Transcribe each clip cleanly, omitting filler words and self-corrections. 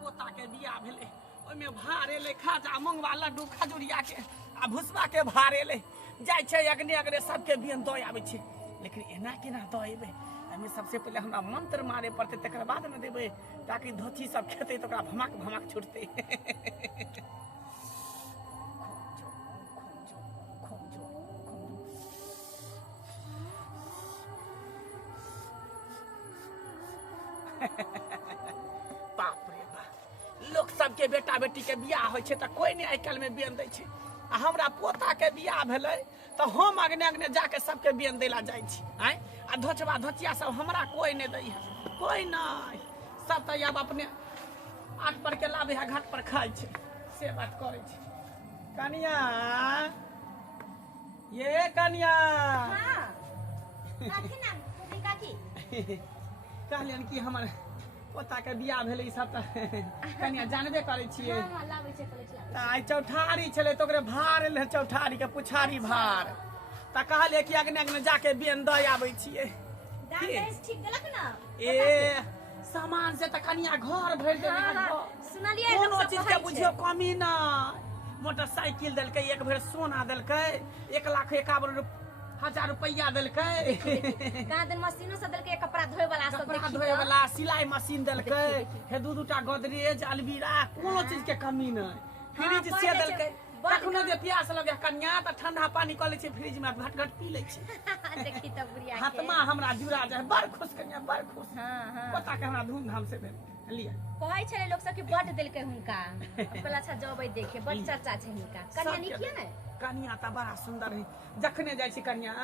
पोता के बियाह भेले ओइमे भार एले खाजा मंगवा लड्डू खजूरिया के आ भुसबा के भार एले जाय छै अग्नि अग्रे सबके बियन दय आबै छै लेकिन एना केना दय एबै एहिमे सबसे पहिले हमरा मंत्र मारे पड़तै तकर बाद न देबै ताकि धोती सब खेतै त ओकरा भमक भमक छुटतै बाप रे बाप लोग सबके बेटा बेटी के बियाह होइ छै त कोई नहीं आइ काल्हि में बियन दै छै आ हमरा पोता के बियाह भेलै त हम अग्ने अग्ने जाके सबके बियन दैला जाइ छी आय आ धोचबा धोचिया सब हमरा कोई नहीं दै है कोई नहीं सब त अब अपने आठ पर के लाबे है घाट पर खाइ छै से बात करे छै कनिया ये कनिया हां काकी ना काकी कहलियन कि हमर पोता के बियाह भेलै ई सब त कनिया जानबे करै छियै हां लाबै छै कले चला त आइ चौठारी छलै त ओकरे भार एलै चौठारी के पुछारी भार त कहलियै कि अग्ने अग्ने जाके बियन दय आबै छियै दाम ठीक देलक ना ए सामान से त कनिया घर भरि देलकै सुनलियै कोनो चीज के बुझियो कमी ना मोटरसाइकिल देलकै एक भरि सोना देलकै 1,51,000 रुपया देलकै कहाँ दिन मशीनो से देलकै कपड़ा धोए वाला सब कपड़ा देखी धोए वाला सिलाई मशीन देलकै हे दू-दूटा गोदरेज अलमीरा कोनो चीज के कमी नहीं फ्रिज हाँ, से बड़ देलकै बड़ कखनो जे प्यास लगे कन्या त ठंडा पानी क लै छै फ्रिज में घट घट पी लै छै देखी त बुढ़िया के हाथमा हमरा जुड़ा जाए बड़ खुश कन्या बड़ खुश हां हां पता के हमरा धूमधाम से भेल लिया कहै छले लोग सब कि बट देलकै हुनका कहला अच्छा जबै देखे बट चर्चा छै हुनका कन्या निकिए ने कन्या त बड़ा सुंदर है जखने जाइ छी कन्या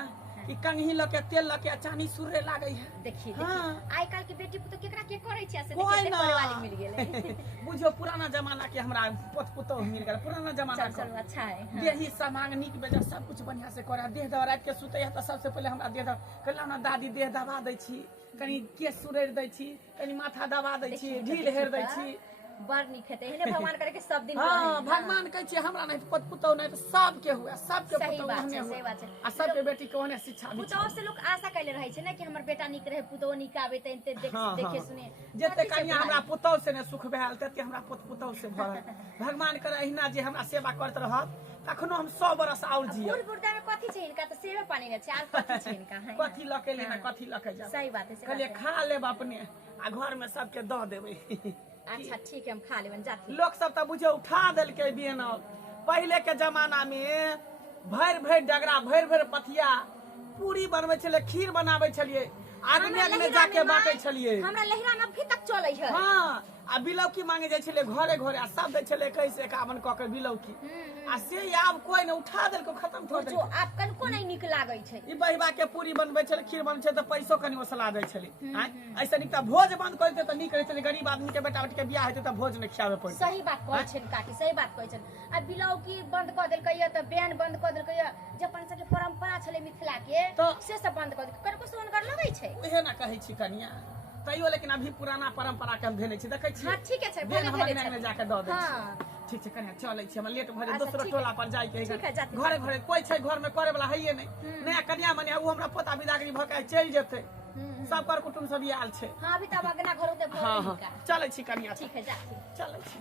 ई कंघी लके तेल लके चानी सुरे लागै है देखी हाँ। आइ काल के बेटी पुतो केकरा के करै छै से कोई देखी ना। करे वाली मिल गेलै बुझो पुराना जमाना के हमरा पोत पुतो मिल गेल पुराना जमाना चल के अच्छा है हाँ। देही सामान नीक बेजा सब कुछ बढ़िया से करे देह दवा रात के सुते है त सबसे पहले हमरा देह दवा कहला ना दादी देह दबा दै छी कनी केस सुरैर दै छी कनी माथा दबा दै छी ढील हेर दै छी बड़ निक हेतै एहने भगवान करे के सब दिन हाँ भगवान कहै छै हमरा नहीं पोत पुतो नहीं तो सबके हुए सबके सही पुतो बात ओहने छै हुए सही बात छै आ सबके बेटी के ओहने शिक्षा भी पुतो से लोग आशा कैले रहै छै ना कि हमर बेटा निक रहे पुतो निक आवे त एते देखे सुने जते कन्या हमरा पुतौ से ने सुख भेल तते हमरा पुतौ से भरल भगवान करे अहिना जे हमरा सेवा करत रहत तखनो हम 100 बरस और जियब बूढ़ बुढ़ा में कथी छै इनका त सेवे पानी न छै आर कथी छै इनका है कथी लके लेना कथी लके जा सही बात है कहलिए खा लेब अपने आ घर में सबके द देबै अच्छा ठीक है हम खा लेबन जाती लोग सब त बुझे उठा देलकै बियन पहले के जमाना में भर भर डगरा भर भर पथिया पूरी बनबै छले खीर बनाबै छलिए आदमी आदमी जाके बांटै छलिए हमरा लहरा में अभी तक चलै है हां आ बिलौकी मांगे जाय छले घरे घरे आ सब दै छले 51 क के बिलौकी आ से आब कोई ने उठा देलको खत्म कर जो देलको आप कनको नहीं निक लागै छै ई बहिबा के पूरी बनबै छले खीर बनबै छले त पैसो कनी ओसला दै छले ऐसे निक त भोज बंद कर देते त निक रहे छले गरीब आदमी के बेटा बेटी के बियाह हेते त भोज ने खियावे पड़ते सही बात कहै छै काकी सही बात कहै छै आ बिलौकी बंद क देलकै या त बैन बंद क देलकै या जे अपन सबके परंपरा छले मिथिला के तो- से सब बंद क देलकै कनको सोनगर लगै छै ओहे ना कहै छी कनिया तैयो लेकिन अभी पुराना परंपरा के हम धेने छी देखै छी हां ठीक है छै बेन बोले हम भेले अग्ने छै जाके द दै छी हां ठीक छै कनिया चलै छी हम लेट भरे अच्छा, दोसरो ठीक टोला पर जाय के ठीक है, जाते घरे घरे कोई छै घर में करे वाला हइए नहीं नया कन्या मने उ हमरा पोता बिदागरी भकाय चल जेते सब कर कुटुम सब आयल छै हां अभी त अब अगना घर होते भोर हां हां का चलै छी कनिया ठीक है जाती चलै छी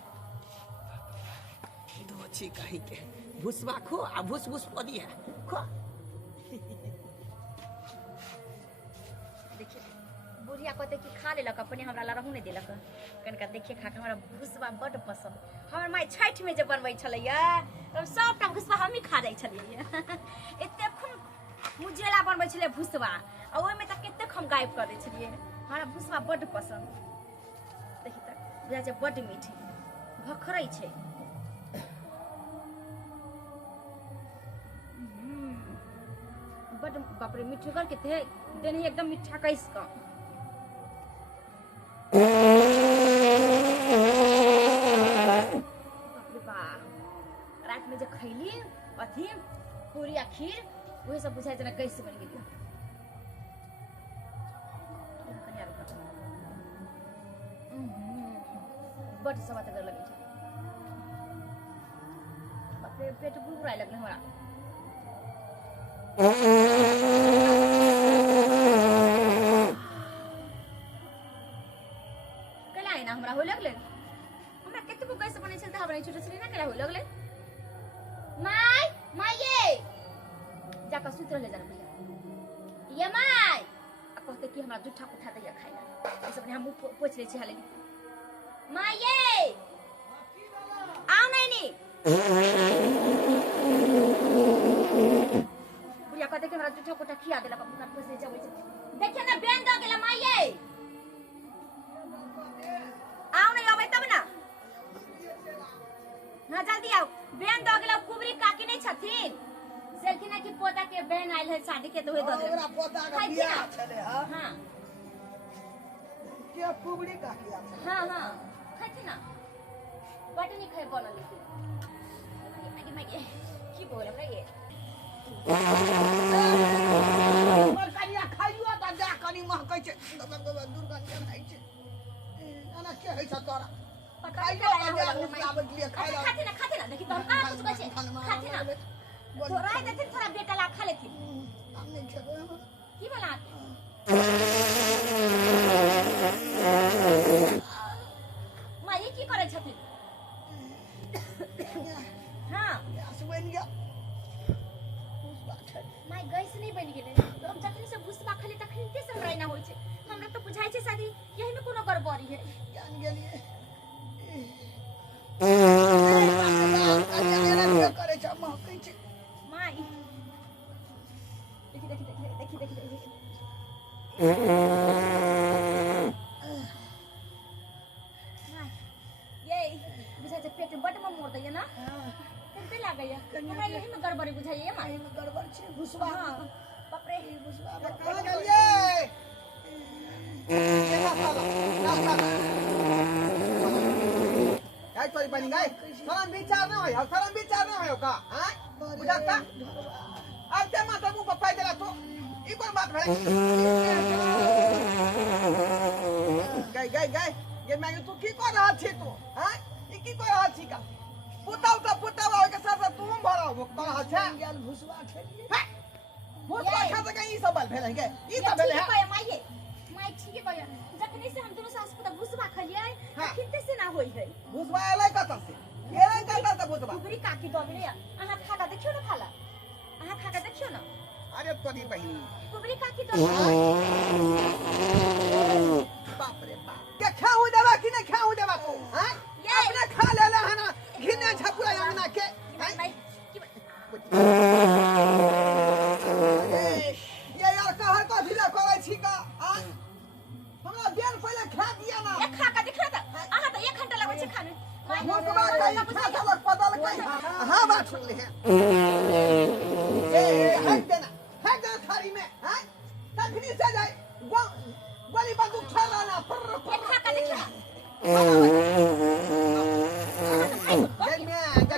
दो छी कहि के भुसबा खो आ भुस भुस पदी है खो देखिए बुढ़िया कहते कि खा लेलक अपने हमरा ला रहू नहीं देलक कनका देखिए खा के हमरा भुसबा बड़ पसंद हमर माय छठ में जे बनबै छलैया त सबटा भुसबा हम ही खा जाइ छलियै एते खून मुजेला बनबै छलै भुसबा आ ओइ में त कते हम गायब कर दै छलियै हमरा भुसबा बड़ पसंद देखि त बुझा छै बड़ मीठी भखरै छै बड़ बाप रे मीठगर के थे देने एकदम मीठा कैस का रात में जो खैली अथी पूरी आ खीर वही सब बुझाई जना कैसे बन गेली बट सब तक लगे छै बाप रे पेट बुलबुलाए लगले हमरा कला है ना हमरा हो लगले केते को गैस बनै छल त हमरा छोटा छली ना केला हो लगले माय माय ये जाका सुत रहले जाना भैया ये माय आ कहते कि हमरा जूठा उठा दैया खाइला ई सब ने हम पोछ ले छी हाले माय ये आओ नहीं नी बुढ़िया कहते कि हमरा जूठा कोठा खिया देला का मुका पोछ ले जाबै छै देखिए ना बेन द गेला माय ये आओ नहीं अबै तब ना हां जल्दी आओ बेन द गेला कुबरी काकी नहीं छथिन सेलखिन कि पोता के बहन आइल है शादी के तो होय द दे हमरा पोता के बियाह छले हां हां के कुबरी काकी आ हां हां खाती ना बटनी खाए बनल मैगी की बोल हमरा ये और कनिया खाइयो त जा कनी महकै छै दुर्गंध खाइ छै ana के है छ तोरा खाइयो त जा मुस्लाबे के लिए खाइला खाती ना देखि त हम कहां कुछ कहै छै खाती ना थोड़ा ही देथिन थोड़ा बेटा ला खा लेथिन हम नहीं खेबै की बोला माई की करे छथिन हां सुबह गया माई गैस नहीं बन गेले हम जखनी से भुसबा खाली तखनी ते से हमरा ना होय छै हमरा तो बुझाइ छै शादी यही में कोनो गड़बड़ी है जान गेलिए करे छ महकै छै माई देखि माई ये बुझाइ छै पेट बड में मोर दैया ना केते लागैया हमरा यही में गड़बड़ी बुझाइए माई में गड़बड़ छै घुसवा बाप रे घुसवा कहां गेलिए काय तोरी बनी गई थोड़ा विचार न होय का हां बुझाता अब ते माता मुंह पर पाई देला तो ई कोन बात है गई ये मैं तू की कर रहा छी तू हां ई की कर रहा छी का पुतावा के साथ तू भरा हो कर रहा छै ज्ञान भुसवा खेलिए भुसवा खा त ई सब बात भेल है के ई सब भेल है माई ठीक है कहया जखनी से हम दोनों सास पुता भुसवा खलिए किते से ना होई है भुसवा एलै कत से एलै कत से भुसवा कुबरी काकी दबले अहाँ खाका देखियो ना खाला अहाँ खाका देखियो ना अरे तोरी बहिन कुबरी काकी दबले बाप रे बाप के खाऊ देबा कि नहीं खाऊ देबा तू हां अपने खा लेला है ना घिने छपुआ यमुना के ये यार कहर को ढीला करे छी का हमरा बेन पहले खा दिया ना एक खाका देखियो त अहाँ त 1 घंटा लगै छै खाने मुकबा कहीं खा देलक पदल कहीं हां बात सुन ले ए हट देना थारी में हां तखनी से जाए गोली बंदूक छोड़ा ना एक खाका देखियो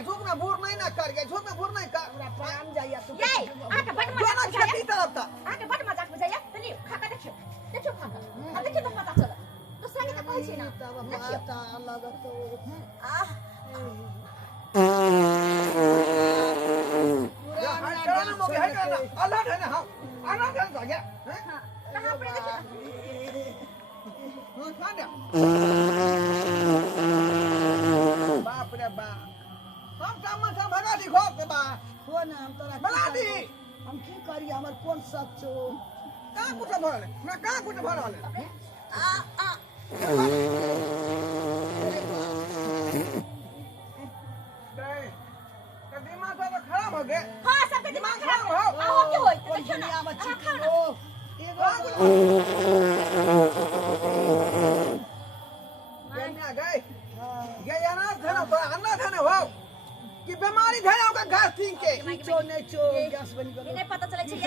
झूक में बूर नहीं ना कर झूक में बूर नहीं कर प्राण जाइए तू ये आके बट मजाक खेती तरफ था आके बट मजाक बुझाइया तनी खाका देखियो खाका अब देखियो तो पता चला दूसरा के त कहै छी ना देखियो लगत अल्लाह है ना आना है ना क्या कहां पर देखियो बाप रे बाप हम समझ भगा दी खो के बा हो ना हम तोरा भगा दी हम की करी हमर कोन सब छो कहां कुछ भरल मैं कहां कुछ भरल दिमाग तो खराब हो गए हां सबके दिमाग खराब हो आओ की होई देखियो ना दुनिया में खाओ ना एगो गन्ना गए गया ना धन तो अन्ना धन हो कि बीमारी धन होगा घास तीन के चो ने चो गैस बन गेल इने पता चले छै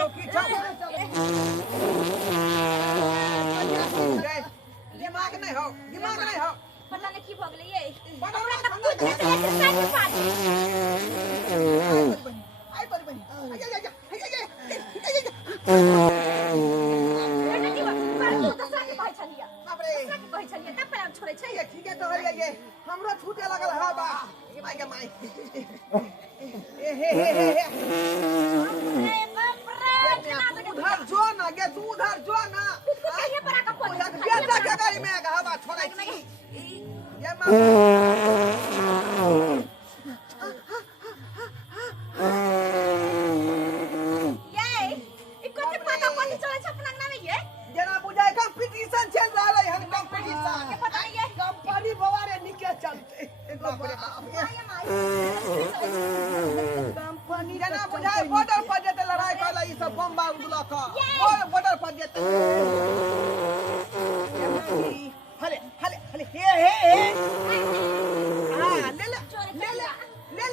दिमाग नहीं हो पता नहीं की भ गेलै ये बड़ा हमरा त खुद में साथ पास आई पर बनी हमरो छूटे लगल हा बा माय के माय ए हे उधर जो ना गे तू उधर जो ना बेटा के गाड़ी में हवा छोड़ै छी ये किसान ये पता नहीं है कंपनी बवारे निके चलते एगो बाप रे बाप माया माया कंपनी जना बुझाए बॉर्डर पर जेते लड़ाई करला ई सब बम बारूद ल क बॉर्डर पर जेते हले हले हले हे हां ले ले ले ले ले ले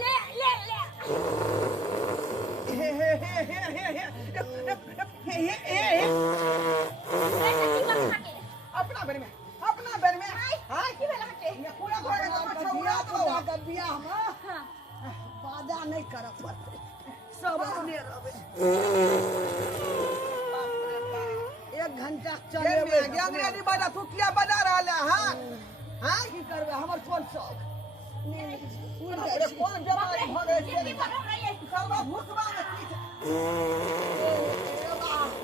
ले ले ले हे हे हे हे हे हे अपना बेर में हां की भेला हटे ये पूरा घर के छौरा तो का बियाह में हां वादा नहीं कर पड़ते सब अपने रहे 1 घंटा चले अंग्रेजी बजा तू किया बजा रहा हां हां की करबे हमर कोन शौक उड़ अरे जाए कौन बीमारी भ गई कितनी बड़ा रही है खरबा भूसबा में की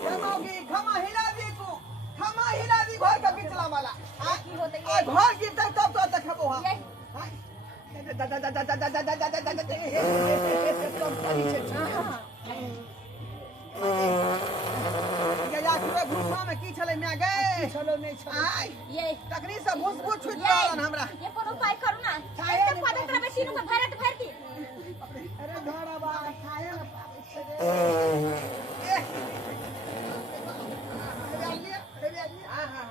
जमाओगी खमा हिला दी तू खमा हिला दी घर के बिचला वाला की होते आ घर गिरते तब तो देखबो हां ये कंपनी से ये या कि भूसबा में की छले मैं गए चलो नहीं चलो आई ये तकनी से भूस भूस छूट गेलन हमरा ये कोनो उपाय करू ना इसके फादर तरह में तीनों को भरत भर दी अरे घोड़ा बा खाए ना पावे से हां हां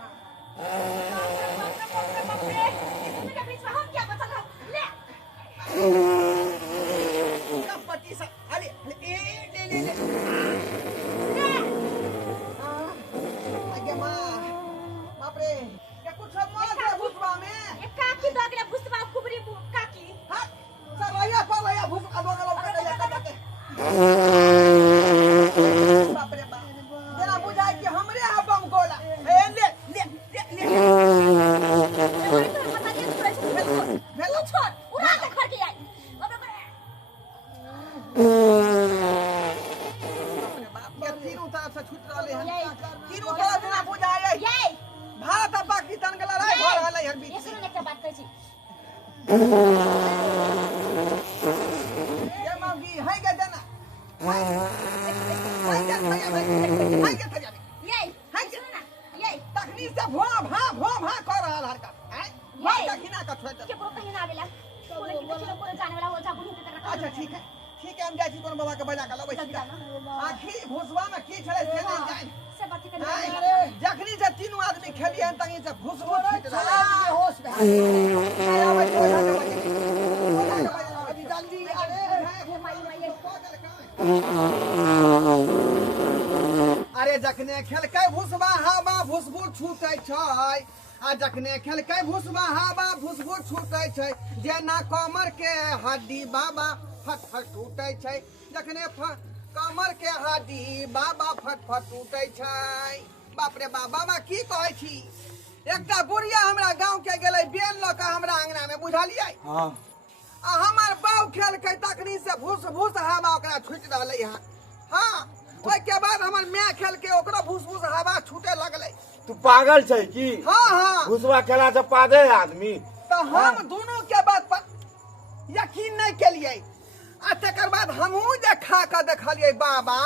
इसके बीच में हम क्या बचा था ले पति से अरे ए ले ले ले आगे मां बाप रे ये कुछ मार दे भूसबा में ये काकी दगले भुसबा कुबरी काकी हां सरैया पर रैया भूस अदोगा लोग के बाप रे बाप जना बुझाई कि हमरे हा बम गोला ए ले ले ले ले भेलो छोड़ उड़ा के घर के आई ये तीनों तरफ से छूट रहले हैं तीनों तरफ जना बुझाई ये भारत और पाकिस्तान के लड़ाई हो रहले हर बीच ये सुनो ने क्या बात कर छी ये मौगी है के देना है के थया ये सुनो ना ये तकनी से भों भा कर रहल हरका हैं भों तकना का छोड़ के प्रो कहीं ना आवेला बोले कि किसी को जाने वाला हो जा बुढ़ी तरह अच्छा ठीक है हम जाई छी कोनो बाबा के बजा के लबै छी आखिर भूसबा में की छले से नहीं जाय से बात कर जखनी से तीनों आदमी खेलिए तंगी से भूसबो छूट रहल होश में जल्दी अरे अरे जखने खेलकै भूसबा हवा भूसबुर छूटै छै आ जखने खेलकै भूसबा हवा भूसबुर छूटै छै जेना कमर के हड्डी बाबा फट फट टूटै छै जखने कमर के हड्डी बाबा फट फट टूटै छै बाप रे बाबा की कहै छी एकटा बुढ़िया हमरा गांव के गेलै बेल ल के हमरा अंगना में बुझलियै हाँ आ हमर बाऊ खेलकै तखनी से भूस भूस हवा ओकरा छूट रहलै हँ हाँ ओइ के बाद हमर माय खेलकै ओकरो भूस भूस हवा छूटे लगलै तू पागल छै की हाँ हाँ घुसवा खेला से पादे आदमी तो हम दोनों के बात पर यकीन नहीं केलिए आ तकर बाद हमहू जे खा के देखलिए बाबा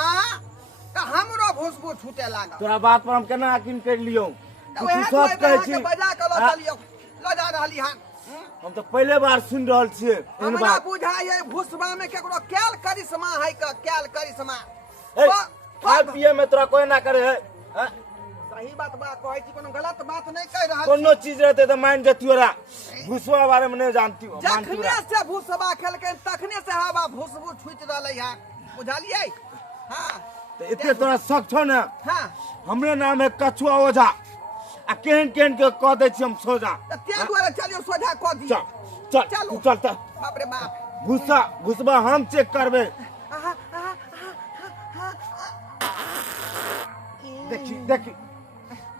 तो हमरो भूस भूस छूटे लागल तोरा बात पर हम केना यकीन कर लियो तू ओहे सब कहै छी बजा के लो हाँ, चलियो लो जा रहली हन हम तो पहले बार सुन रहल छियै एहन हमरा बात बुझाइए भूसबा में केकरो कैल करिश्मा है का कैल करिश्मा ए, खाय पिए में तोरा कोई ना करे है हाँ? सही बात बा कहै छी कोनो गलत बात नहीं कह रहल कोनो चीज रहते तो मान जतियो रा घुसवा बारे में नहीं जानती हो मानती जखने रा से भूसबा खेलकै तखने से हवा भूसबू छूट रहलै है बुझलियै हाँ तो इतने तोरा शक छौ ना हाँ हमरे नाम है कछुआ ओझा आ केहन केहन के कह दै छी हम सोझा तो ते दुआरे चलियो सोझा कह दियो चल चल चलो। तू चल त बाप रे बाप घुसवा हम चेक करबे आहा, आहा, देखी देखी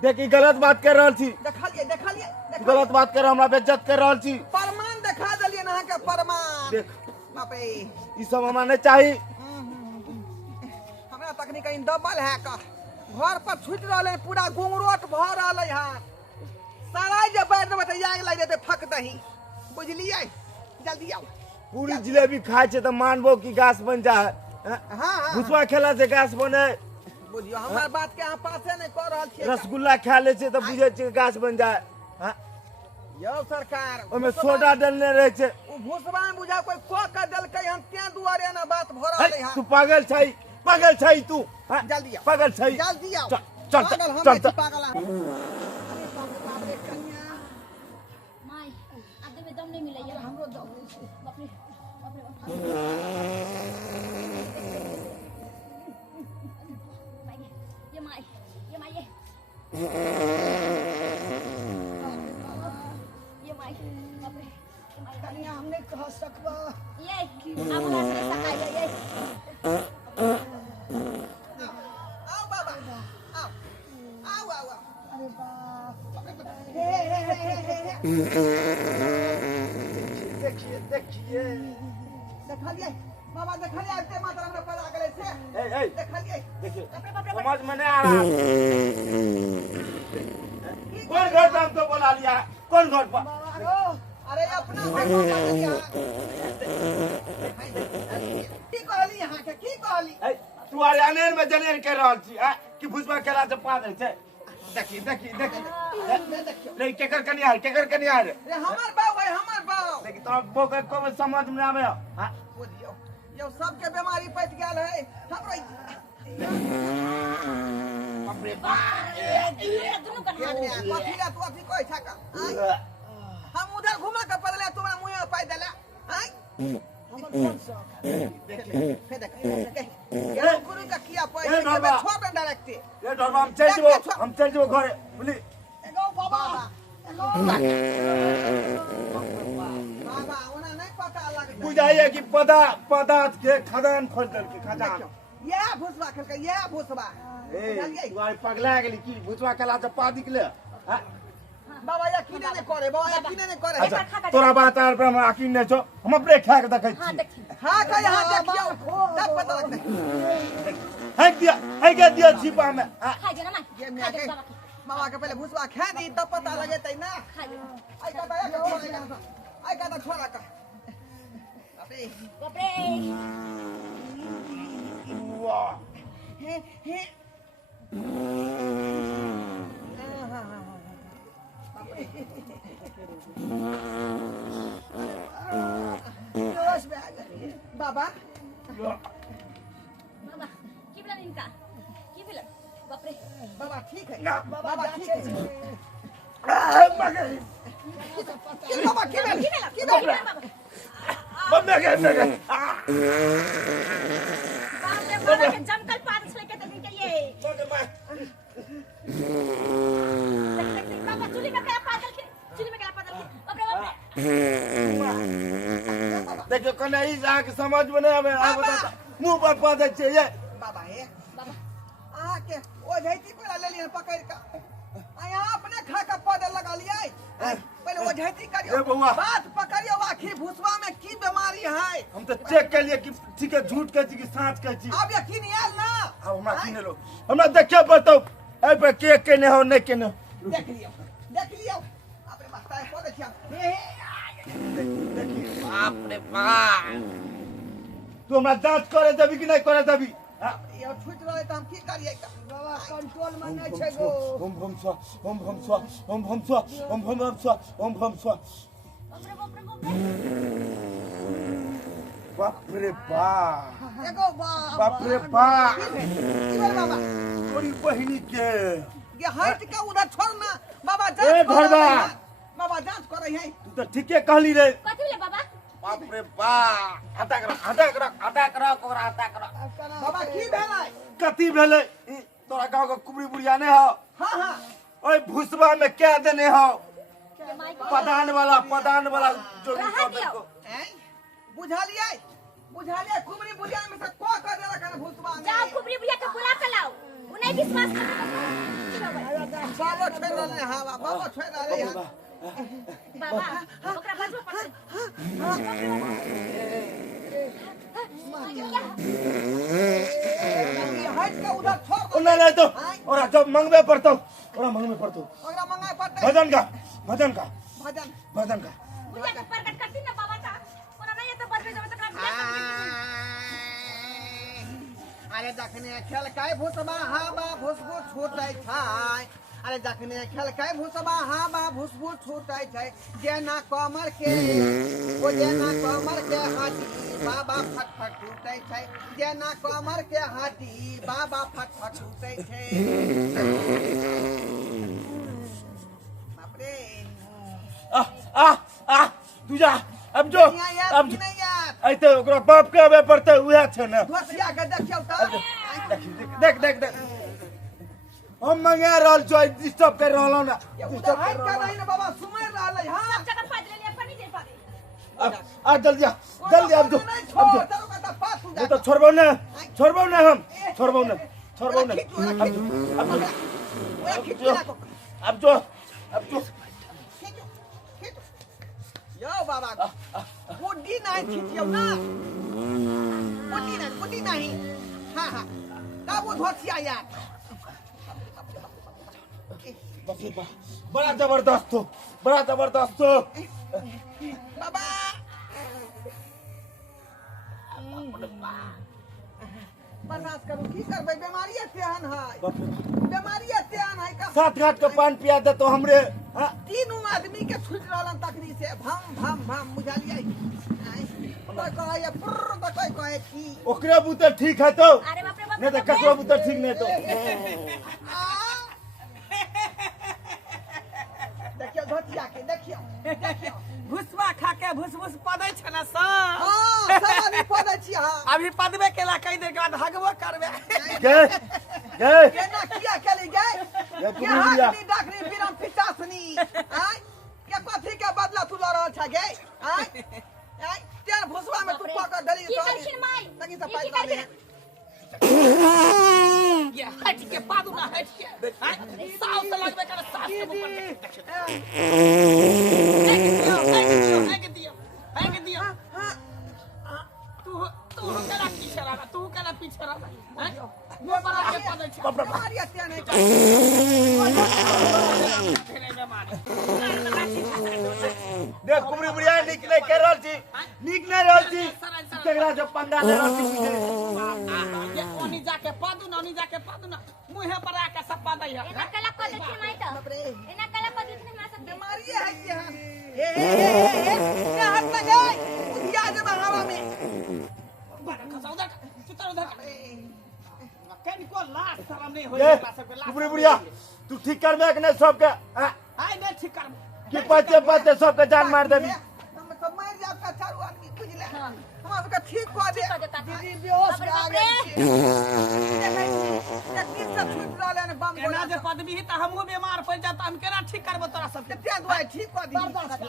देखी गलत बात कर रहल छी देखलिए गलत बात कर हमरा बेइज्जत कर रहल छी प्रमाण देखा देलिए ना के प्रमाण देख बाप रे ई सब हमरा नहीं चाही हमरा तकनी कहीं दबल है का घर पर छूट रहले पूरा गुंगरोट भ रहले है सारा जे बैठ देबे त आग लग जेते फक दही बुझलिए जल्दी आओ पूरी जिलेबी खाए छे तो मानबो कि गैस बन जा है हाँ हाँ घुसवा खेला से गैस बने बुझियो हमर बात के अहाँ पासे नहीं कर रहल छियै रसगुल्ला खा ले छे तो बुझे छे गाछ बन जाए हाँ यौ सरकार ओमे सोडा डालने रहे छे उ भुसबा में बुझा कोई को कर देलकै हम ते दुआरे ना बात भ रहल है तू पागल छै तू हाँ? जल्दी आओ पागल छै जल्दी आओ चल पागल हम चल नहीं छी, पागल हम माई आधे में दम नहीं मिलैया हमरो दम नहीं छै बाप रे बाप रे ये माई ये माई ये माई बाप रे ये माई कन्या हम नहीं कह सकबा ये अब हमरा से सकाई ये आओ बाबा आओ आओ आओ आओ। अरे बाप हे देखिए देखलिए बाबा देखलिए आते मात्रा में पड़ा गेले से ए देखलिए देखिए समझ में नहीं आ रहा कौन घर पे हमको बुला लिया कौन घर पर अरे अपना की कहली यहाँ के की कहली ए, तू अनेर में जनेर के रहल छी आ कि भुजबा केला से पादे छे देखी ले केकर कनियार रे हमर बाऊ है हमर बाऊ देखी तो बो के को समझ में आवे हां बुझियो यो सबके बीमारी पट गेल है हमरो बाप रे बाप दोनों का कथी ला तू अथी कहै छ का हम उधर घुमा के पड़ले तुम्हारा मुंह में पाई देला आई हमर कौन सा फिर देख ये गुरु का किया पैसे के छोड़ डायरेक्ट ये डरबा हम चल जो घरे बोली एगो बाबा एगो बाबा ओना नहीं पता लग बुझाइए कि पदार्थ के खदान खोल दल के खजान ये भुसबा खेलके ये भुसबा ए तू आई पगला गेली की भुजवा केला से पा निकले हां बाबा या किने ने करे बाबा या किने ने करे अच्छा तोरा बात आर पर हम आकिन ने छो हम अपने खा के देखै हां छी देखी हां कह यहां देखियो तब पता लगता है के दिया छिपा में खा जे ना माई ये खा जे मैं बाबा की मामा के पहले भुसबा खा दी तब पता लगे तै ना खा जे आई का छोड़ा का अबे बाप रे वाह हे जोश में आ गई बाबा बाबा की बिलन इनका की बिलन बाप रे बाबा ठीक है ना बाबा ठीक है मगर बाबा की बेल की बिलन बाबा बम्बे के बाप रे बाबा के जमकल पाद से लेके तक के ये बाबा चुली में क्या पादल के चुली में क्या पादल के बाप रे देखियो कने ई जाके समझ में नहीं आवे आ बता मुंह पर पा दे ये बाबा हे बाबा आ के ओ झैती पर ले लिया पकड़ का आ यहां अपने खा का पौधा लगा लिया पहले वो झैती ए करियो बउआ। बात पकड़ियो आखिर भुसवा में की बीमारी है हम तो चेक कर लिए कि ठीक है झूठ कहती कि सच कहती अब यकीन आयल ना अब हमरा किने लो हमरा देखियो बताओ ए पे के केने हो नहीं केने हो देख लियो अपने मास्टर को देखियो बाप रे बाप तू हमरा जांच करे देबी कि नहीं करे देबी ये छूट रहे तो हम की करिए का बाबा कंट्रोल में नहीं छै गो ओम भम स्वा ओम भम स्वा ओम भम स्वा ओम भम स्वा ओम भम स्वा बाप रे बाप एगो बाबा बाप रे बाप की बोल बाबा तोरी बहिनी के ये हट के उधर छोड़ ना बाबा ए जांच कर घरबा। रहे हैं। बाबा जांच कर रहे हैं तू तो ठीके कहली रे कथि ले बाबा बाप रे बाप अटक रख ओकरा अटक रख बाबा की भेलै कथी भेलै ई तोरा गांव के कुबरी बुढ़िया नहीं हो हां हां ओए भुसबा में क्या देने हो के माई को पदान वाला जो रहा दियो। हैं बुझालिए कुमरी बुझिया में से को कर देला कर भूसबा में जाओ खुबरी बुढ़िया के बुला के लाओ उन्हें विश्वास कर बाबा छोड़ रहले हां बाबा छोड़ रहले हां बाबा ओकरा बजवा पड़ते हट के उधर छोड़ नहीं नहीं तो और जब मंगवे पड़तो और मंगवे पड़तो ओकरा मंगाए पड़ते भजन का भजन भजन का बुढ़िया के प्रकट करती ना बाबा का ओना नहीं तो बरबे जब तक अरे जखने खेल काय भूसबा हाबा भूसबू छूटै छै अरे जखने खेल काय भूसबा हाबा भूसबू छूटै छै जेना कमर के हाथी बाबा फटफट टूटै छै जेना कमर के हाथी बाबा फटफट टूटै छै बाप रे तुझा अब जो अब नहीं यार आई तो ओकरा बाप के आवे पड़ते उहे छै ना धोसिया के देखियौ त देख देख देख हम मंगा रहल छौ डिस्टर्ब कर रहल ना उधर हाथ कर रही ना बाबा सुमर रहलै हां सब जगह फाड़ लेलिए अपन नहीं दे पावे आ जल्दी अब जो ये तो छोड़बो ना हम छोड़बो ना अब जो यो बाबा गुड्डी नहीं खींचियो ना गुड्डी नहीं हाँ हाँ तब वो धोसिया यार बड़ा जबरदस्त हो बाबा बर्दाश्त करू की करबै बीमारी तेहन है का 7 घाट के पान पिया दे तो हमरे तीनों आदमी के छूट रहलन तकनी से भम भम भम बुझलियै कोई कहे पुर तो कोई कहे की ओकरे बुते ठीक है तो अरे बाप रे बाप नहीं तो ककरो बुते ठीक नहीं तो देखियो धोतिया के देखियो भुसबा खा के भुस पदै छ ना सब हां सब आदमी पदै छी हां अभी पदबे केला कई देर के बाद हगबो करबे गए केना किया केली गए ये के हाथनी डाकनी बिरम पिचासनी आय के कथी के बदला तू ल रहल छ गे आय तेल भुसबा में तू पकड़ डली की करछिन माई तकी से पाई ये हट के पादू ना हट के साउस लगबे कर सास के ऊपर देख दियो तू कला पीछे रहा वो बड़ा के पदे छ बीमारी ते नहीं देख कुमरी बुढ़िया निकले के रहल छी केकरा जो पंगा ले रहल छी ये ओनी जाके पादू ना मुंहे पर आके सब पदै है एना कला को देखि माई त एना कला को देखि हमरा सब बीमारी है के क्या हाथ लगे उधिया जब हवा में बड़ा खसाउदा चित्र उधर कन को लाश शर्म नहीं होई ये सब के कुमरी बुढ़िया तू ठीक करबे कि नहीं सबके हाय नहीं ठीक कर कि पते सबके जान मार देबी हम सब मार जाब का चारू आदमी बुझले हम का ठीक को दे दीदी बेहोश आ गए तकलीफ से छूट रहले ने बम एना जे पदवी त हमहु बीमार पड़ जात हम केना ठीक करबो तोरा सबके ते दुआई ठीक को दी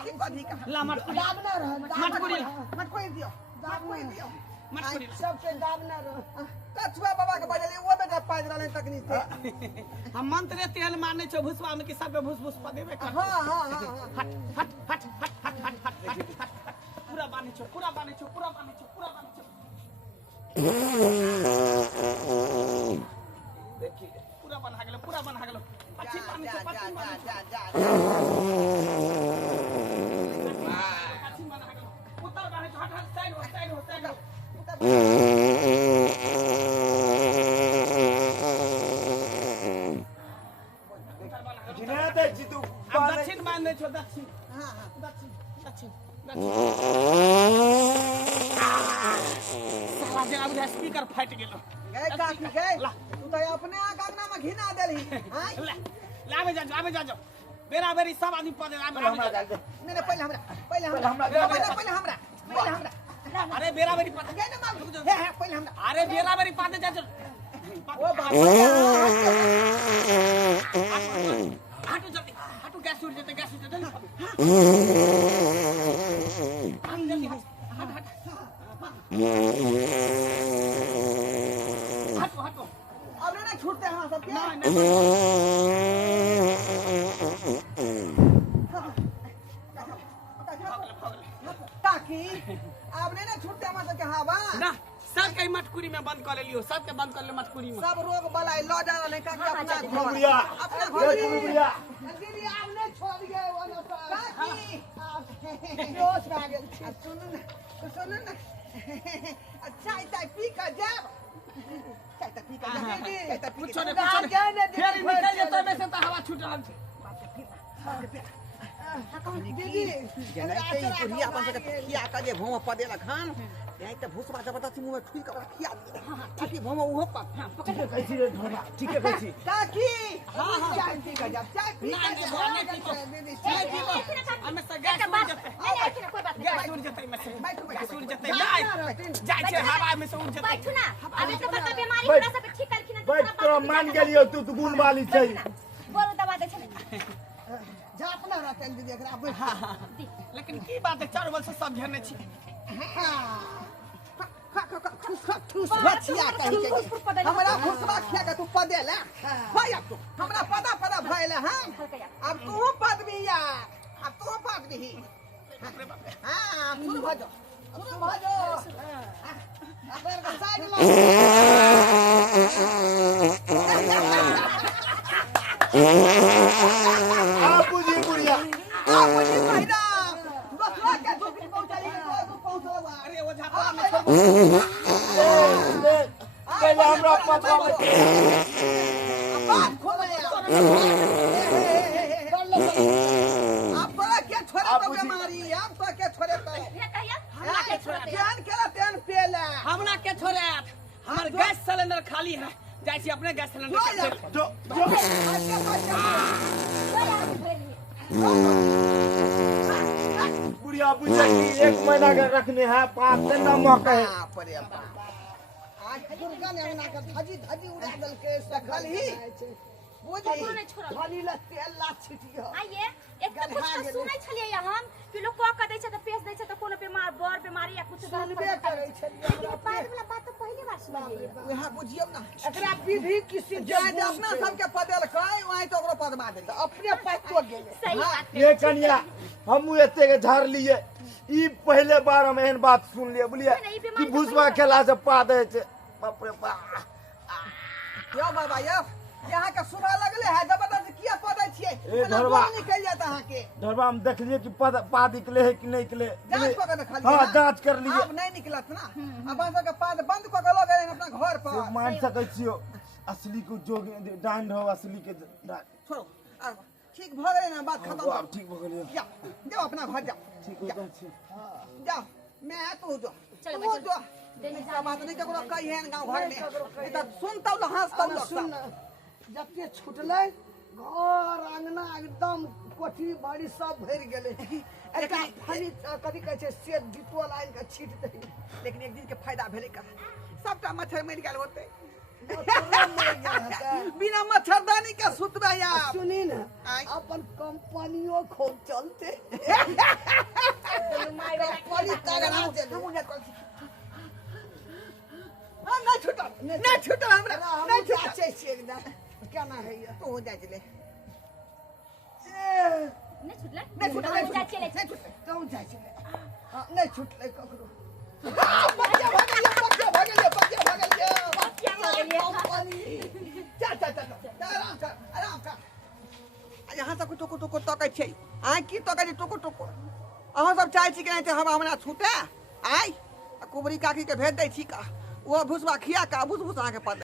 ठीक को दी ला मत दाब ना रह मत करी मत कोई दियो मत करी सबके दाब ना रह कछुआ बाबा के बजले वो बेटा पाज रहले तकनीक से हम मंत्र तेल माने छो भुसवा में कि सबके भुस पदेबे कर हां हट पूरा बाने छो देखिए पूरा बना गेलो अच्छी बाने छो जा अच्छी बना गेलो उतर बाने छो हट साइड हो जिना दे छी तू दक्षिण बांधे छो दक्षिण साला जे अब स्पीकर फट गेलो गए काकी गए तू तो अपने गंगना में घिना देली हां लावे जा बेराबरी सब आदमी पदे नहीं पहले हमरा अरे बेराबरी पदे गए ना माल हे पहले हमरा अरे बेराबरी पदे जा ओ बाप हटो जल्दी हटो गैस उड़ जल्दी जल्दी हटो अब ना छूटते हैं सब क्या ताकि अब ना छूटते हैं सब क्या हां ना सब के मटकुरी में बंद कर लियो सब के बंद कर ले मटकुरी में सब रोग बलाई लो जा रहे का अपना घर बुढ़िया अपना ये कुमरी बुढ़िया दीदी आपने छोड़ गए वो ना काकी बेहोश हो गए सुनो ना अच्छा इतना पी का जाब चाय त पी के जा चाय त पी के कुछो जा। नहीं कुछो नहीं फिर निकल जेतो में से तो हवा छूट रहल छै दीदी जनै ते ई पुरिया अपन से खिया का जे भोम पदे लखन यही त भूसबा जबरदस्ती मुंह में ठुई के खिया ताकि भोम उहो पा कैसी रे ढोरा ठीक है कैसी ताकि चाय पी के जा चाय पी ना के नहीं जा। नहीं दीदी चाय पीबो हमें से गैस उड़ जते नहीं कोई बात गैस उड़ जते में से गैस उड़ जते नहीं जाय छै हवा में से उड़ जते बैठू ना अबे तो बड़का बीमारी हमरा सब ठीक करखिन बैठ तोरा मान गेलियो तू तो गुण वाली छै बोलो दवा दे छै जा अपना रहते दीदी एकरा बैठ लेकिन की बात है चार वर्ष से सब घेरने छी बचिया कहि के हमरा भूसबा खिया के तू पदे ले भैया तू हमरा पदा भइले हम अब तू पद भी या अब तू पद भी हां शुरू भ जा अगर का साइड ला आपू जी बुढ़िया आप जी पहिरा बसवा के झोपड़ी पहुंचाली के तू पहुंचवा अरे वो झापा में छोड़ पहले हमरा पता बात खोले आप बड़ा क्या छोड़े तो बीमारी आप तो क्या छोड़े तो ये कहिया हमरा के छोड़ दे ध्यान केला ध्यान पेला हमरा के छोड़े हमर गैस सिलेंडर खाली है जाय छी अपने गैस सिलेंडर के जो बुढ़िया बुझा कि 1 महीना का रखने हैं 5 दिन ना मौका है परे आज दुर्गा ने अंगना का धजी धजी उड़ा दल के सकल ही बुझी नहीं छोड़ धनी ल तेल ला छिटियो आइए एक तो कुछ तो सुनै छलियै या हम कि लोग को क दै छै त पेश दै छै त कोनो बीमार बर बीमारी या कुछ सुनबे करै छलियै लेकिन बाद वाला बात तो पहली बार सुनलियै वह बुझियो ना एकरा विधि किसी जाय दे अपना सबके पदेल कई वहीं तो ओकरो पदमा दे अपने पैतो गेले सही बात ये कन्या हम एते के झाड़ लिए ई पहले बार हम एहन बात सुन लिए बुलिए कि भूसवा खेला से पा दे छै बाप रे बाप यो बाबा यो यहाँ के सुना लगले है जबरदस्त किया पदे छिए ए धरवा निकल जाता है के धरवा हम देख लिए कि पा निकले है कि नहीं निकले जांच को के खाली हां जांच कर लिए अब नहीं निकलत ना अब बस के पाद बंद को के लगे अपना घर पर तो मान सकै छियो असली को जो डांड हो असली के छोड़ो अब ठीक भ गए ना बात खत्म अब ठीक हो गेलियो जा जाओ अपना घर जाओ ठीक हो गए छी जाओ मैं तू जो चलो तू जो इसका बात नहीं ककरो कही है गांव घर में ये तो सुनता ल हंसता ल सुन जबकि छुटले घर अंगना एकदम कोठी बाड़ी सब भर गेले एकरा खाली कथी कहै छै से डिटोल आइन के छीट दे लेकिन एक दिन के फायदा भेले का सबटा मच्छर मर गेल होते बिना मच्छरदानी के सुतबे यार सुनी न आय। अपन कंपनियों खूब चलते कंपनी तगड़ा चले नहीं छूटो नहीं छूटो हमरा नहीं छूटो चाचे से एकदम केना है ये तो हो जाए चले नहीं छुटले नहीं छूटो नहीं जा चले छूटो तो जाय छै नहीं छुटले ककरो बच्चा भागल क्या हो गई है कंपनी चल आराम कर यहाँ सब टोको टोको तकै छै आ की तकै छै टोको टोको अहाँ सब चाहै छी कि नहीं हवा हमरा छूटे आई कुबरी काकी के भेज दै छी का वो भुसवा खिया का भुस भुस अहाँ के पद